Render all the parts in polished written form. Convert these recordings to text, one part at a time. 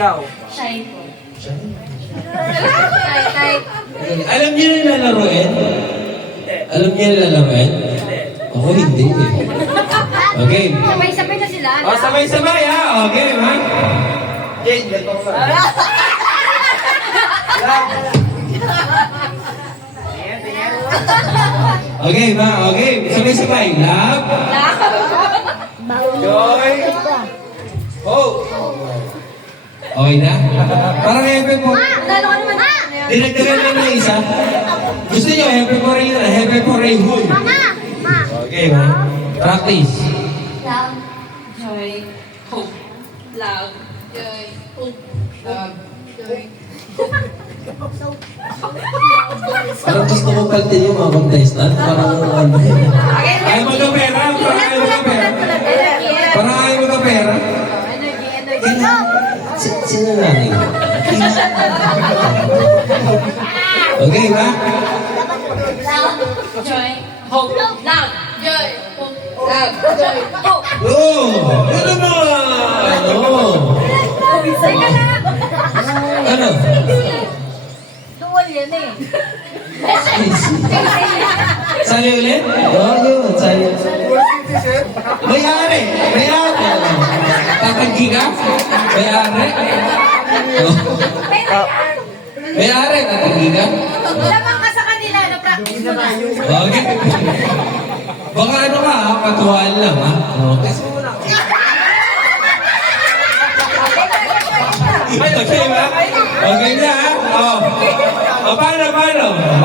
Ikaw. Shy po. Siya. Type. Alam niyo na lalaroin? Alam niyo na lalaroin? Ako hindi eh. Okay. Sabay-sabay na sila. O, sabay-sabay ha. Okay, ha? Jade, ganito ko lang. Tingin. Okay, ma. Okay. Sabay-sabay. Love. Joy. Hope. Okay na? Parang hepe po. Lalo ka naman. Dinagdagan lang ng isa. Gusto niyo, hepe po rin na. Hepe po rin. Okay, ma. Practice. Love. Joy. Hope. Love. Joy. Hope. Love. Joy. Parang gusto ko palitin yung mga contestant. Parang ano. Ayaw mo ka pera. Parang ayaw mo ka pera. Parang ayaw mo ka pera. Sino natin? Okay, ma? Love. Joy. Hope. Love. Joy. Hope. Love. Joy. Hope. Oh! Ano mo? Ano? Dual yan eh. Sali ulit? Oo, yun. Sali. May-ari. May-ari. Tatanggi ka? May-ari? Oh. May-ari. Tatanggi ka? Lamang ka sa kanila na practice mo na. Okay. Baka ano ka ha? Katuwaan lang ha? Okay. Okay ba? Okay na ha? Oh. O, paano?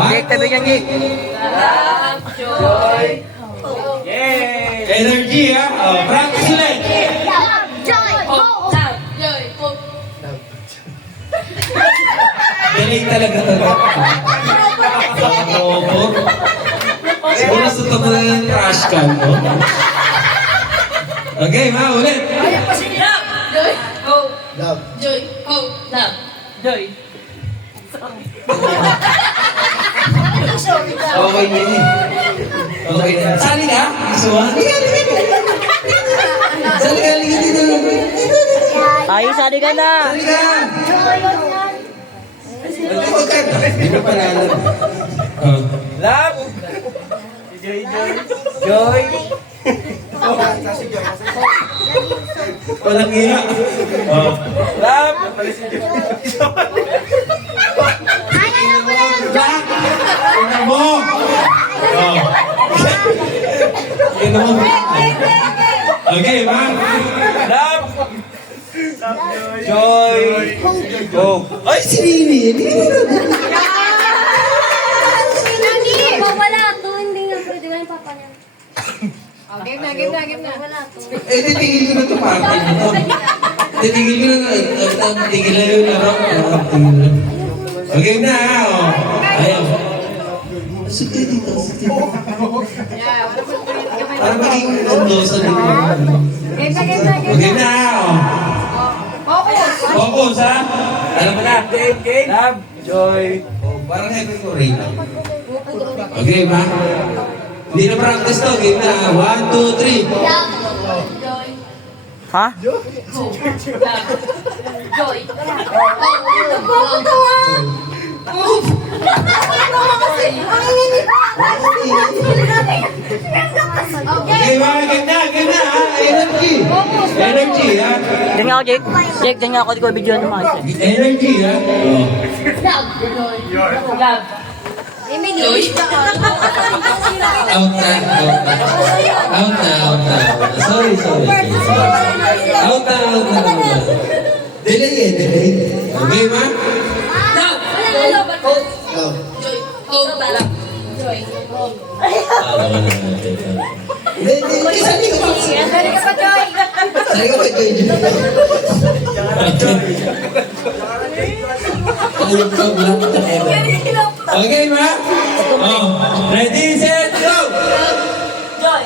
Gate, tabi kang gate. Love. Joy. Yay! Energy ha? Oh, practice ulit. Love. Joy. Hope. Love. Joy. Hope. Galing talaga. Opo. Siguro sa tabo na yung trash can mo. Okay, ma, ulit. Love. Joy. Hope. Love. Joy. Hope. Love. Joy. Okay yun eh. Okay na. Sali ka? Gusto mo? Sali ka, liga dito. Tayo, sali ka na. Sali ka. Huwag ka. Hindi ka panalo. Oh. Love. Joy. Joy. Walang iya. Oh. Love. Jack! Ina mo! Oh. Ina mo. Okay, ma. Love. Joy. Go. Ay, si Nini. Wala to, hindi nga pwede ba yung papa niya? Game na. Wala to. Eh, titigil ko na ito para kayo. Titigil ko na. Titigil na yung laro. Okay na, oh. Ayaw. Sige dito. Para maging undosan dito. Okay na, oh. Focus, ha? Alam mo na. Game. Love. Joy. Oh, parang heaven ko rin. Okay, ma? Hindi na practice to. Game na. 1, 2, 3. Love. Joy. Ha? Hope. Love. Joy. Hope. Okay, ma? Game na, ha? Energy, ha? Diyan nga ako, Jake. Jake, diyan nga ako. Di ko video naman. Energy, ha? Oh. Love. Love. Joy. Out na. Sorry. Out na. Delay. Okay, ma? Love. Hope. Joy. Hope. Love. Joy. Hope. Hindi. Sabi ko pa. Sali ka pa, Joy. Sabi ko pa, Joy. Okay, ma? Oh. Ready, set, go! Joy.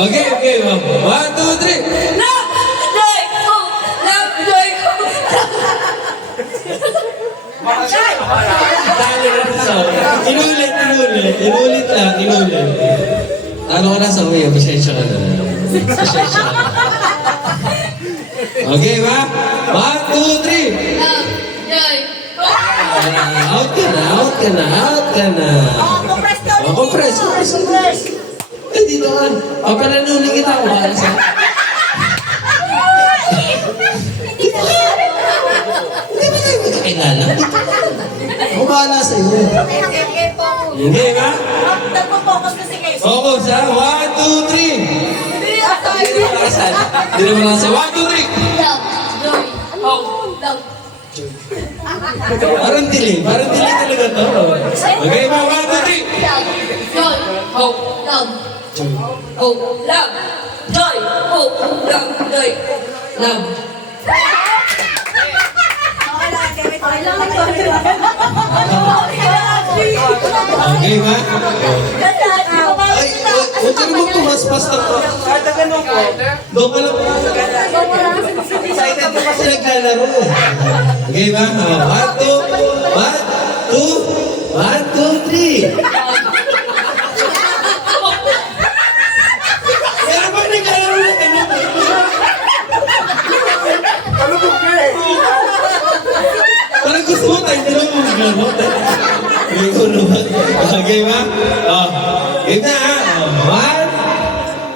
Okay, ma. 1, 2, 3. Love. Joy. Hope. Love. Joy. Hope. Dali na sa Inulit lang. Ano ka na sa uwi? Pasensya ka na. Okay ba? 1, 2, 3. Out ka na, out ka na, out ka na. Oh, compress, compress, compress. Eh, dito ka. Papananunin kita ko. Hindi ba tayo magkakilala? Ako bahala sa'yo. Hindi ba? Nagpo-focus kasi kayo. Focus ha? 1, 2, 3. Hindi na makasal. Hindi na makasal. 1, 2, 3. Parang delay. Parang delay talaga to. Okay ba? 1, 2, 3. Okay ba? Ay, huwag ka naman pumaspas na to. Kada ganun ko. Doon ka lang pumaspas. Excited na kasi naglalaro. Okay ba? 1, 2, 1, 2, 1, 2, 3. Kaya ba naglalaro na ganun? Palubog ka eh. Parang gusto mo tayo nila mo maglalaro. Okay ba? Game na ha.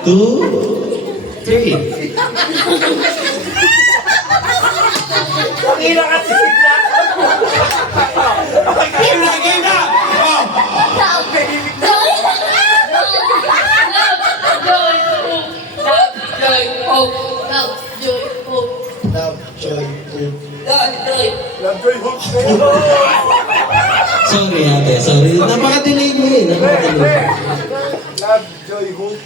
1, 2, 3. Pakila ka si Sigla. Game na! Game na! Lamboy hook. Sorry ate, sorry. Napaka-delay mo eh. Napaka-delay. Lovejoy hook.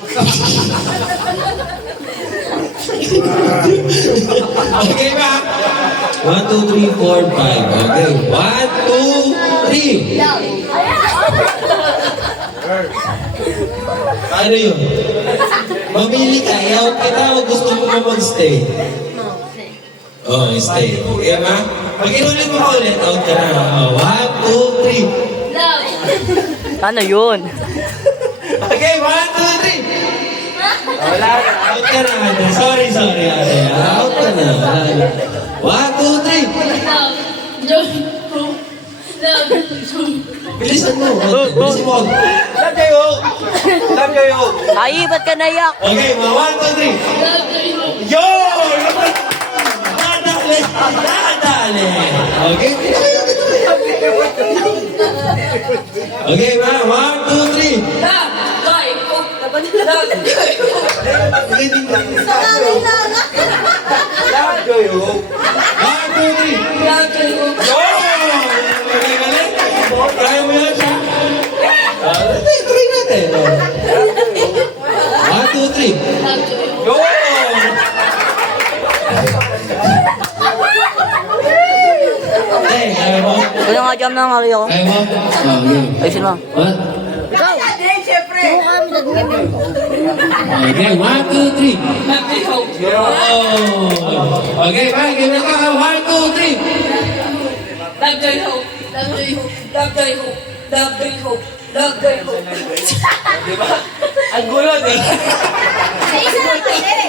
Okay ba? 1, 2, 3, 4, 5. Okay. 1, 2, 3. Ano yun? Mamili ka. I-out kita o gusto mo pa mag-stay? Oh, stay. Okay ba? Pag inulit mo ulit, out ka na. 1, 2, 3. Ano yun? Okay, 1, 2, 3. Wala ka. Out ka na, ate. Sorry, sorry, ate. Out ka na. Wala na. 1, 2, 3. Bilisan mo. Bilisan mo. Lamboy hook. Lamboy hook. Ay, ba't ka naiyak? Okay, 1, 2, 3. Yo! Nadali! Nadali! Okay? Okay, ba? 1, 2, 3. Lamboy hook. 1, 2, 3. Yo! Okay, galing? Kaya mo yan siya? Tuloy natin. 1, 2, 3. Yo! Eh, kaya mo? Kaya nga jam na nga rin ako. Kaya mo? Okay. Ayusin mo. What? Okay, 1, 2, 3. Yo! Okay, bye. Game na ka. 1, 2, 3. Diba? Ang gulo eh.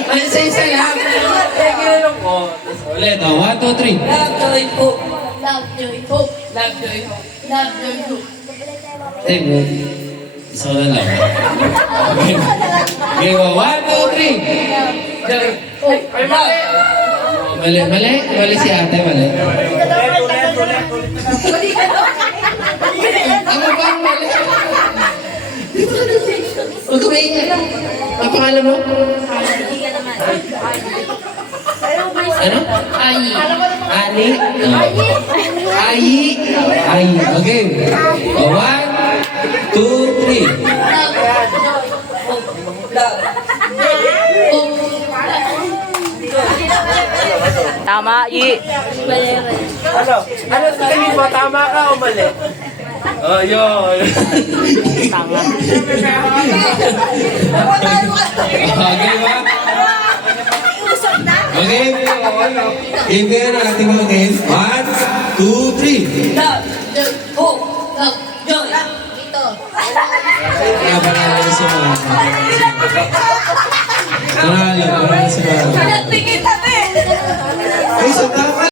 Ay, isa-isa lang. Eh, ginanong ko. Ulit, 1, 2, 3. Tay mo. Isa ko na lang. Okay, 1, 2, 3. Ay, mali. Mali, mali. Mali si ate, mali. Ano ba ang mali? Huwag ka maingay. Ang pangalan mo? Ano? Ayi. Ani? Ayi. Ayi. Okay. 1, 2, 3. Tama, Yi. Ano? Ano sa tingin mo? Tama ka o mali? Oh, yun. Tama. Okay ba? Okay? Game kayo na ating mga game. 1, 2, 3. Panalo si mga. Panalo si